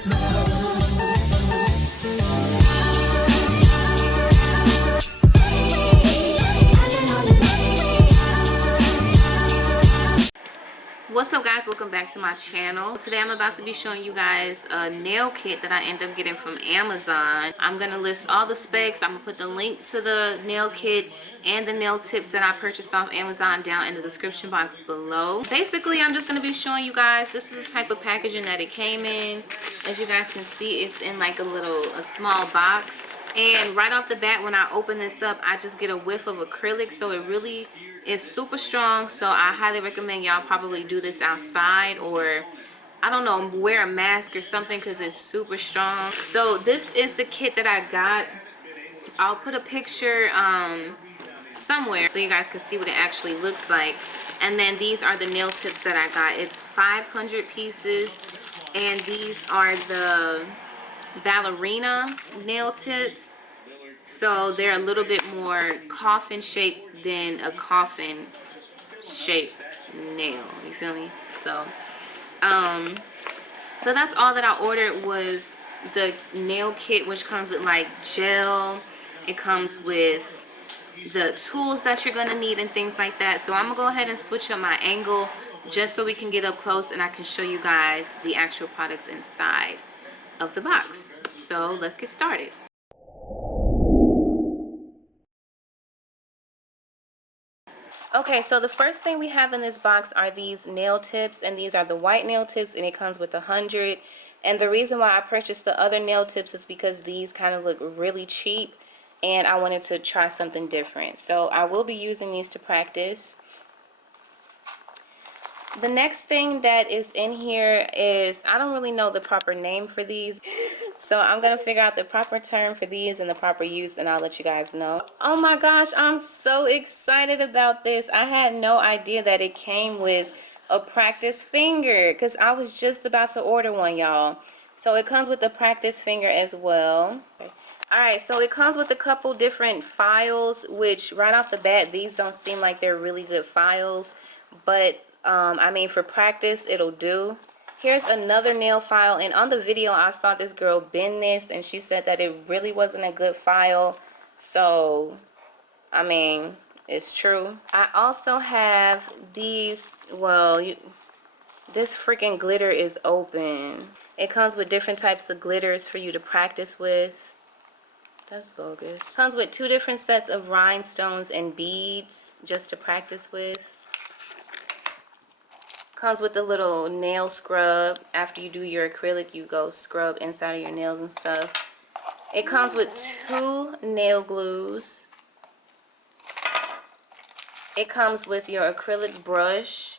What's up guys, welcome back to my channel. Today I'm about to be showing you guys a nail kit that I ended up getting from Amazon. I'm gonna list all the specs. I'm gonna put the link to the nail kit and the nail tips that I purchased off Amazon down in the description box below. Basically, I'm just gonna be showing you guys, this is the type of packaging that it came in. As you guys can see, it's in like a small box. And right off the bat, when I open this up, I just get a whiff of acrylic, so it really is super strong. So I highly recommend y'all probably do this outside, or I don't know, wear a mask or something, because it's super strong. So this is the kit that I got. I'll put a picture somewhere so you guys can see what it actually looks like. And then these are the nail tips that I got. It's 500 pieces, and these are the ballerina nail tips, so they're a little bit more coffin shaped than a coffin shaped nail, you feel me? So so that's all that I ordered, was the nail kit, which comes with like gel, it comes with the tools that you're gonna need and things like that. So I'm gonna go ahead and switch up my angle just so we can get up close and I can show you guys the actual products inside of the box. So let's get started. Okay, so the first thing we have in this box are these nail tips, and these are the white nail tips, and it comes with 100. And the reason why I purchased the other nail tips is because these kind of look really cheap and I wanted to try something different. So I will be using these to practice. The next thing that is in here is, I don't really know the proper name for these, so I'm going to figure out the proper term for these and the proper use, and I'll let you guys know. Oh my gosh, I'm so excited about this. I had no idea that it came with a practice finger, because I was just about to order one, y'all. So it comes with a practice finger as well. Alright, so it comes with a couple different files, which right off the bat, these don't seem like they're really good files, but I mean, for practice it'll do. Here's another nail file, and on the video I saw this girl bend this and she said that it really wasn't a good file, so I mean, it's true. I also have these, well, this freaking glitter is open. It comes with different types of glitters for you to practice with. That's bogus. Comes with 2 different sets of rhinestones and beads just to practice with. Comes with a little nail scrub. After you do your acrylic, you go scrub inside of your nails and stuff. It comes with 2 nail glues. It comes with your acrylic brush.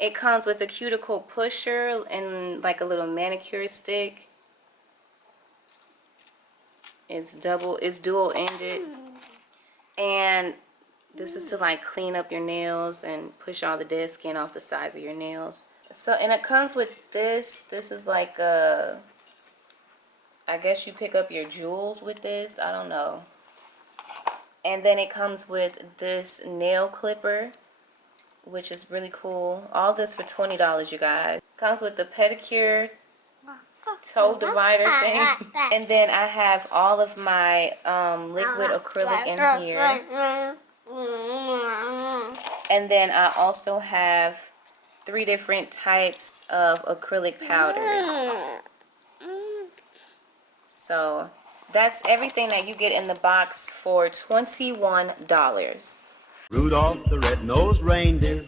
It comes with a cuticle pusher and like a little manicure stick. It's dual-ended. And this is to like clean up your nails and push all the dead skin off the sides of your nails. So, and it comes with this. This is like a, I guess you pick up your jewels with this. I don't know. And then it comes with this nail clipper, which is really cool. All this for $20, you guys. Comes with the pedicure toe divider thing. And then I have all of my liquid acrylic in here. And then I also have 3 different types of acrylic powders. So that's everything that you get in the box for $21. Rudolph the red-nosed reindeer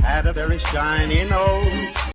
had a very shiny nose.